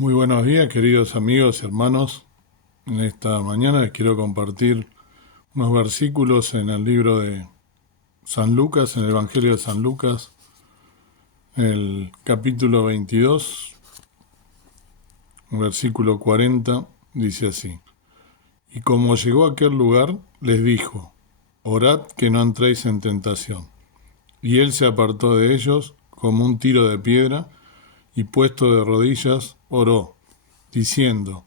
Muy buenos días, queridos amigos y hermanos. En esta mañana les quiero compartir unos versículos en el libro de San Lucas, en el Evangelio de San Lucas, en el capítulo 22, versículo 40, dice así: Y como llegó a aquel lugar, les dijo: Orad que no entréis en tentación. Y él se apartó de ellos como un tiro de piedra, y puesto de rodillas, oró, diciendo: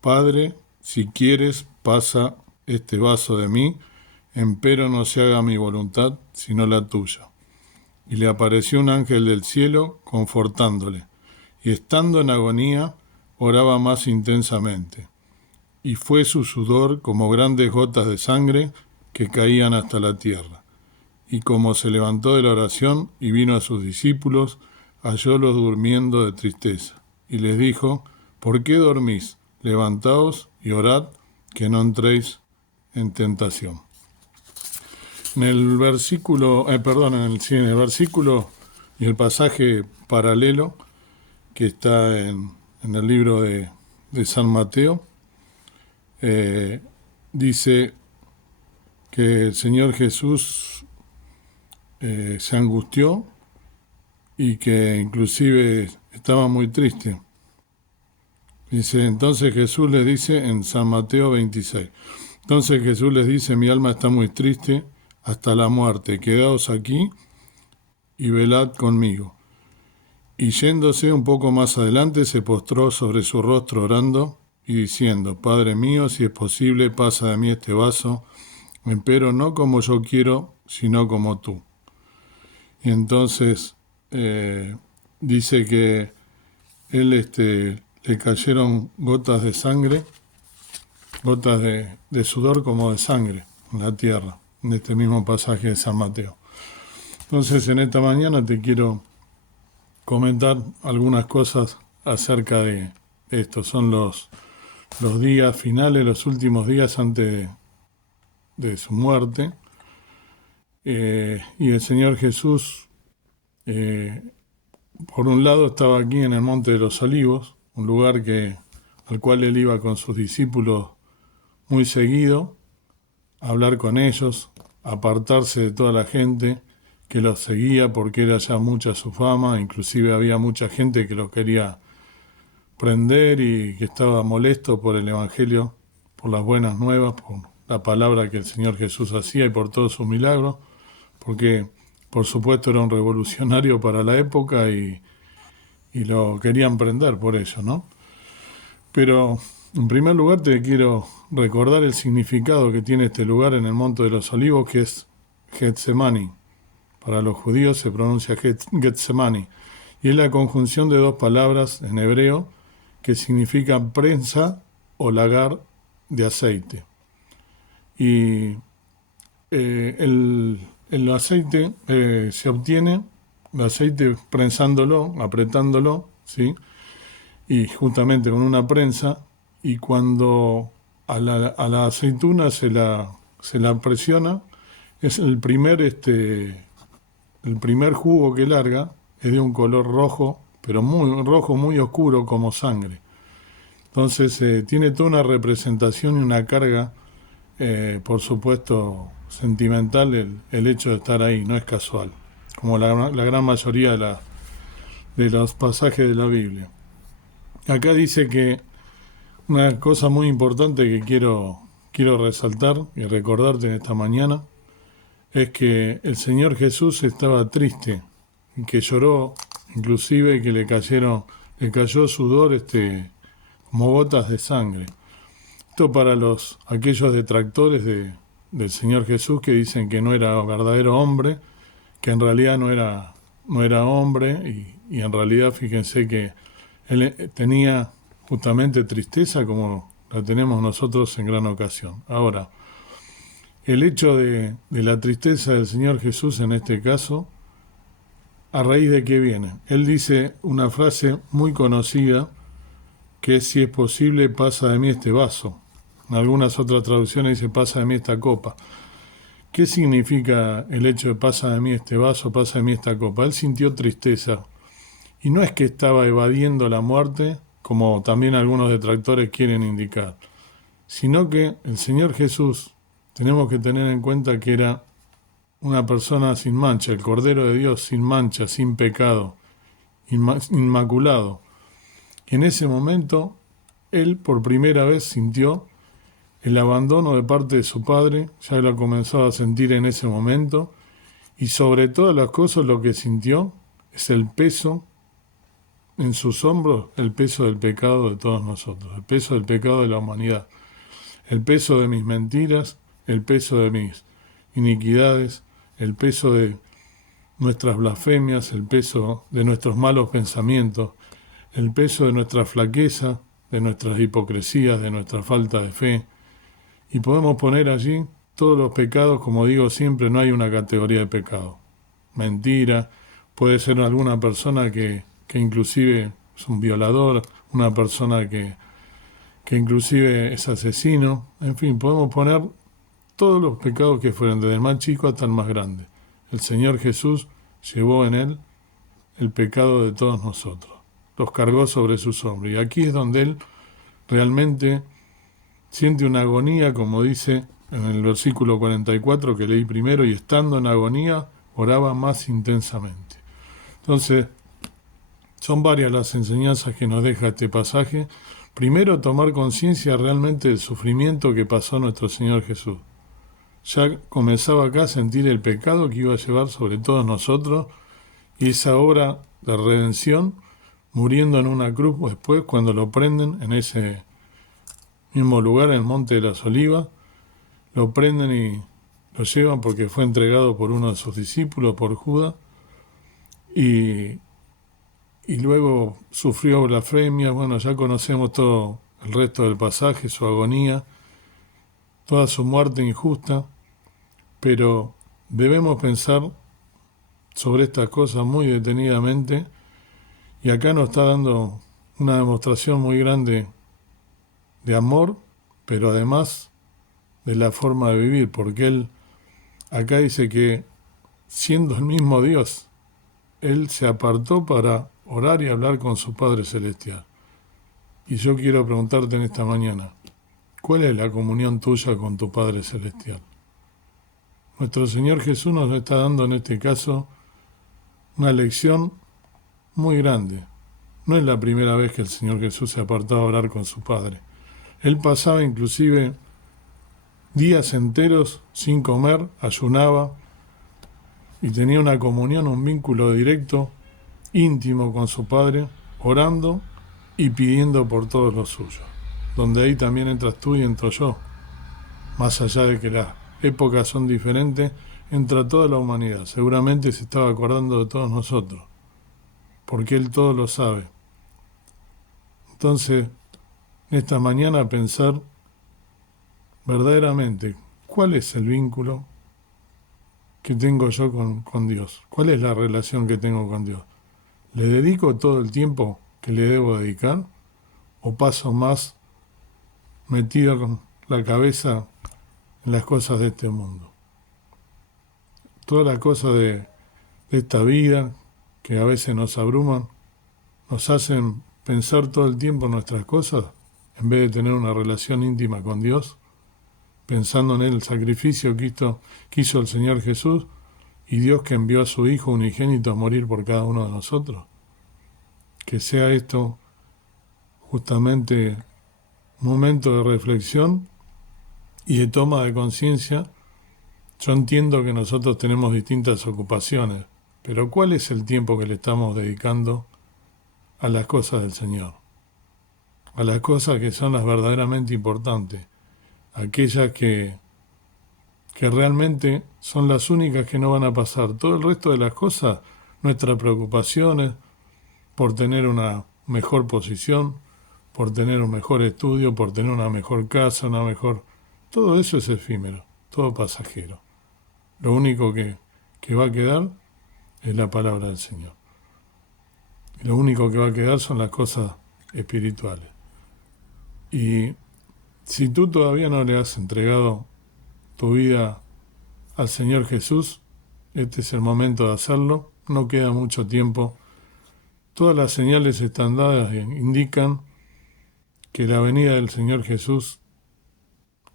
Padre, si quieres, pasa este vaso de mí, empero no se haga mi voluntad, sino la tuya. Y le apareció un ángel del cielo, confortándole, y estando en agonía, oraba más intensamente. Y fue su sudor como grandes gotas de sangre que caían hasta la tierra. Y como se levantó de la oración y vino a sus discípulos, hallólos durmiendo de tristeza. Y les dijo: ¿Por qué dormís? Levantaos y orad, que no entréis en tentación. En el versículo, en el versículo y el pasaje paralelo que está en el libro de San Mateo, dice que el Señor Jesús se angustió y que inclusive estaba muy triste. Dice, entonces Jesús les dice en San Mateo 26, entonces Jesús les dice: mi alma está muy triste hasta la muerte, quedaos aquí y velad conmigo. Y yéndose un poco más adelante, se postró sobre su rostro orando y diciendo: Padre mío, si es posible, pasa de mí este vaso, empero no como yo quiero, sino como tú. Y entonces dice que él le cayeron gotas de sangre, gotas de sudor como de sangre en la tierra, en este mismo pasaje de San Mateo. Entonces en esta mañana te quiero comentar algunas cosas acerca de esto. Son los días finales, los últimos días antes de su muerte. Y el Señor Jesús, por un lado, estaba aquí en el Monte de los Olivos, un lugar al cual él iba con sus discípulos muy seguido, a hablar con ellos, a apartarse de toda la gente que los seguía, porque era ya mucha su fama. Inclusive había mucha gente que los quería prender y que estaba molesto por el Evangelio, por las buenas nuevas, por la palabra que el Señor Jesús hacía y por todos sus milagros, porque por supuesto era un revolucionario para la época y lo querían prender por eso, ¿no? Pero en primer lugar te quiero recordar el significado que tiene este lugar en el Monte de los Olivos, que es Getsemani. Para los judíos se pronuncia Getsemani, y es la conjunción de dos palabras en hebreo que significan prensa o lagar de aceite. Y el aceite se obtiene, el aceite prensándolo, apretándolo, ¿sí? Y justamente con una prensa, y cuando a la aceituna se la presiona, es el primer jugo que larga, es de un color rojo, pero muy rojo, muy oscuro, como sangre. Entonces tiene toda una representación y una carga, por supuesto, sentimental, el hecho de estar ahí, no es casual, como la gran mayoría de los pasajes de la Biblia. Acá dice que una cosa muy importante que quiero resaltar y recordarte en esta mañana es que el Señor Jesús estaba triste, que lloró, inclusive que le cayó sudor como gotas de sangre. Esto para aquellos detractores del Señor Jesús, que dicen que no era verdadero hombre, que en realidad no era hombre, y en realidad fíjense que él tenía justamente tristeza como la tenemos nosotros en gran ocasión. Ahora, el hecho de la tristeza del Señor Jesús en este caso, ¿a raíz de qué viene? Él dice una frase muy conocida, que es: si es posible, pasa de mí este vaso. En algunas otras traducciones dice: pasa de mí esta copa. ¿Qué significa el hecho de pasa de mí este vaso, pasa de mí esta copa? Él sintió tristeza, y no es que estaba evadiendo la muerte, como también algunos detractores quieren indicar, sino que el Señor Jesús, tenemos que tener en cuenta que era una persona sin mancha, el Cordero de Dios sin mancha, sin pecado, inmaculado. Y en ese momento, Él por primera vez sintió el abandono de parte de su Padre, ya lo comenzó a sentir en ese momento, y sobre todas las cosas lo que sintió es el peso en sus hombros, el peso del pecado de todos nosotros, el peso del pecado de la humanidad, el peso de mis mentiras, el peso de mis iniquidades, el peso de nuestras blasfemias, el peso de nuestros malos pensamientos, el peso de nuestra flaqueza, de nuestras hipocresías, de nuestra falta de fe. Y podemos poner allí todos los pecados, como digo siempre, no hay una categoría de pecado. Mentira, puede ser alguna persona que inclusive es un violador, una persona que inclusive es asesino, en fin, podemos poner todos los pecados que fueron, desde el más chico hasta el más grande. El Señor Jesús llevó en Él el pecado de todos nosotros, los cargó sobre sus hombros. Y aquí es donde Él realmente siente una agonía, como dice en el versículo 44 que leí primero, y estando en agonía, oraba más intensamente. Entonces, son varias las enseñanzas que nos deja este pasaje. Primero, tomar conciencia realmente del sufrimiento que pasó nuestro Señor Jesús. Ya comenzaba acá a sentir el pecado que iba a llevar sobre todos nosotros, y esa obra de redención, muriendo en una cruz después, cuando lo prenden en ese mismo lugar, en el Monte de las Olivas, lo prenden y lo llevan porque fue entregado por uno de sus discípulos, por Judas, y luego sufrió blasfemias. Bueno, ya conocemos todo el resto del pasaje, su agonía, toda su muerte injusta, pero debemos pensar sobre estas cosas muy detenidamente, y acá nos está dando una demostración muy grande de amor, pero además de la forma de vivir, porque Él acá dice que siendo el mismo Dios, Él se apartó para orar y hablar con su Padre Celestial. Y yo quiero preguntarte en esta mañana, ¿cuál es la comunión tuya con tu Padre Celestial? Nuestro Señor Jesús nos está dando en este caso una lección muy grande. No es la primera vez que el Señor Jesús se apartaba a orar con su Padre. Él pasaba inclusive días enteros sin comer, ayunaba y tenía una comunión, un vínculo directo, íntimo con su Padre, orando y pidiendo por todos los suyos. Donde ahí también entras tú y entro yo. Más allá de que las épocas son diferentes, entra toda la humanidad. Seguramente se estaba acordando de todos nosotros, porque Él todo lo sabe. Entonces, en esta mañana pensar verdaderamente cuál es el vínculo que tengo yo con Dios, cuál es la relación que tengo con Dios. ¿Le dedico todo el tiempo que le debo dedicar o paso más metido con la cabeza en las cosas de este mundo? Todas las cosas de esta vida que a veces nos abruman, nos hacen pensar todo el tiempo en nuestras cosas, en vez de tener una relación íntima con Dios, pensando en el sacrificio que hizo el Señor Jesús y Dios que envió a su Hijo unigénito a morir por cada uno de nosotros. Que sea esto justamente un momento de reflexión y de toma de conciencia. Yo entiendo que nosotros tenemos distintas ocupaciones, pero ¿cuál es el tiempo que le estamos dedicando a las cosas del Señor? A las cosas que son las verdaderamente importantes, aquellas que realmente son las únicas que no van a pasar. Todo el resto de las cosas, nuestras preocupaciones por tener una mejor posición, por tener un mejor estudio, por tener una mejor casa, todo eso es efímero, todo pasajero. Lo único que va a quedar es la palabra del Señor. Y lo único que va a quedar son las cosas espirituales. Y si tú todavía no le has entregado tu vida al Señor Jesús, este es el momento de hacerlo. No queda mucho tiempo. Todas las señales están dadas e indican que la venida del Señor Jesús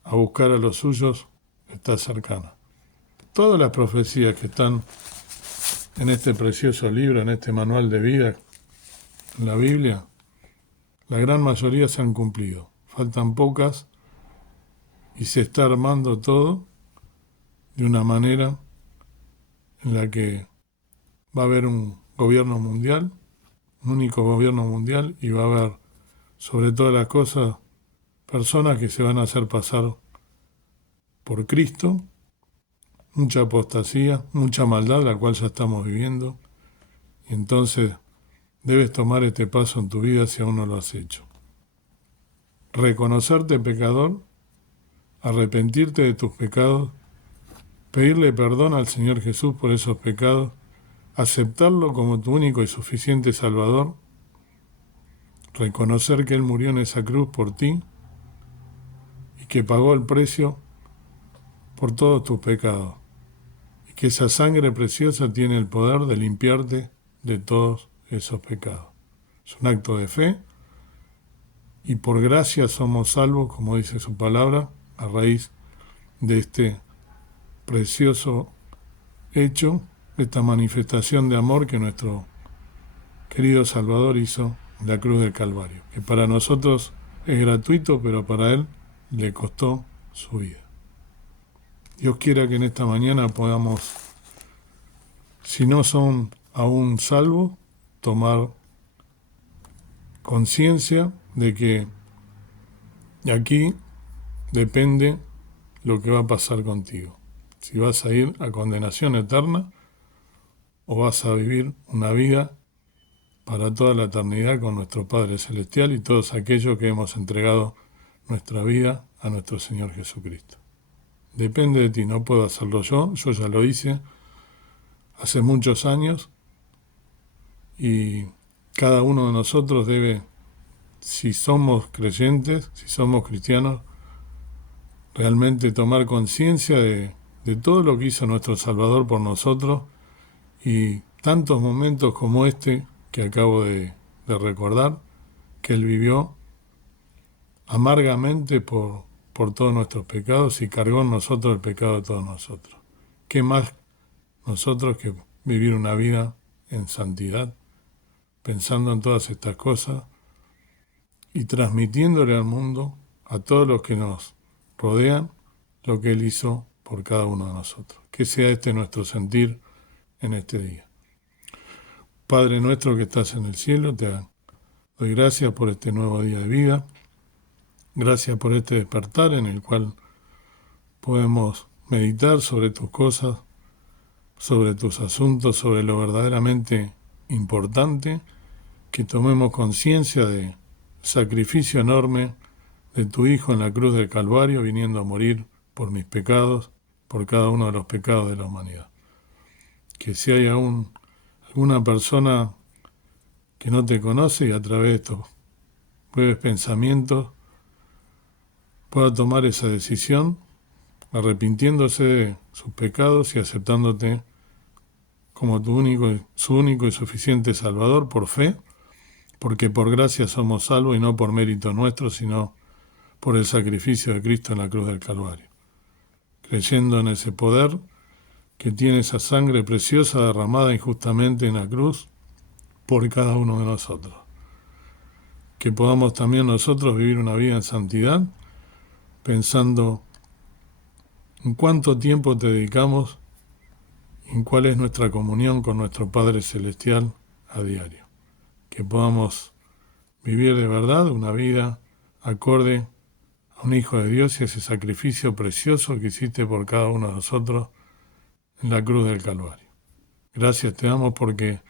a buscar a los suyos está cercana. Todas las profecías que están en este precioso libro, en este manual de vida, en la Biblia, la gran mayoría se han cumplido. Faltan pocas y se está armando todo de una manera en la que va a haber un gobierno mundial, un único gobierno mundial, y va a haber, sobre todas las cosas, personas que se van a hacer pasar por Cristo, mucha apostasía, mucha maldad, la cual ya estamos viviendo, y entonces debes tomar este paso en tu vida si aún no lo has hecho. Reconocerte pecador, arrepentirte de tus pecados, pedirle perdón al Señor Jesús por esos pecados, aceptarlo como tu único y suficiente Salvador, reconocer que Él murió en esa cruz por ti y que pagó el precio por todos tus pecados, y que esa sangre preciosa tiene el poder de limpiarte de todos esos pecados. Es un acto de fe, y por gracia somos salvos, como dice su palabra, a raíz de este precioso hecho, esta manifestación de amor que nuestro querido Salvador hizo en la cruz del Calvario, que para nosotros es gratuito, pero para Él le costó su vida. Dios quiera que en esta mañana podamos, si no son aún salvos, tomar conciencia de que aquí depende lo que va a pasar contigo. Si vas a ir a condenación eterna o vas a vivir una vida para toda la eternidad con nuestro Padre Celestial y todos aquellos que hemos entregado nuestra vida a nuestro Señor Jesucristo. Depende de ti, no puedo hacerlo yo ya lo hice hace muchos años, y cada uno de nosotros debe, si somos creyentes, si somos cristianos, realmente tomar conciencia de todo lo que hizo nuestro Salvador por nosotros, y tantos momentos como este que acabo de recordar, que Él vivió amargamente por todos nuestros pecados y cargó en nosotros el pecado de todos nosotros. ¿Qué más nosotros que vivir una vida en santidad, pensando en todas estas cosas y transmitiéndole al mundo, a todos los que nos rodean, lo que Él hizo por cada uno de nosotros? Que sea este nuestro sentir en este día. Padre nuestro que estás en el cielo, te doy gracias por este nuevo día de vida. Gracias por este despertar en el cual podemos meditar sobre tus cosas, sobre tus asuntos, sobre lo verdaderamente importante, que tomemos conciencia del sacrificio enorme de tu Hijo en la cruz del Calvario, viniendo a morir por mis pecados, por cada uno de los pecados de la humanidad. Que si hay aún alguna persona que no te conoce y a través de estos breves pensamientos pueda tomar esa decisión, arrepintiéndose de sus pecados y aceptándote como su único y suficiente Salvador por fe, porque por gracia somos salvos y no por mérito nuestro, sino por el sacrificio de Cristo en la cruz del Calvario. Creyendo en ese poder que tiene esa sangre preciosa derramada injustamente en la cruz por cada uno de nosotros. Que podamos también nosotros vivir una vida en santidad, pensando en cuánto tiempo te dedicamos y en cuál es nuestra comunión con nuestro Padre Celestial a diario. Que podamos vivir de verdad una vida acorde a un Hijo de Dios y a ese sacrificio precioso que hiciste por cada uno de nosotros en la cruz del Calvario. Gracias te damos porque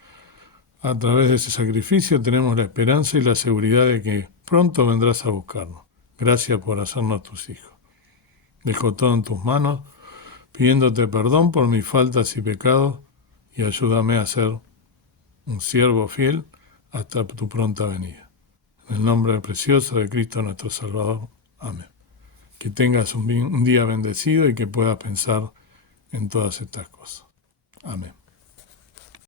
a través de ese sacrificio tenemos la esperanza y la seguridad de que pronto vendrás a buscarnos. Gracias por hacernos tus hijos. Dejo todo en tus manos, pidiéndote perdón por mis faltas y pecados, y ayúdame a ser un siervo fiel hasta tu pronta venida. En el nombre precioso de Cristo nuestro Salvador. Amén. Que tengas un día bendecido y que puedas pensar en todas estas cosas. Amén.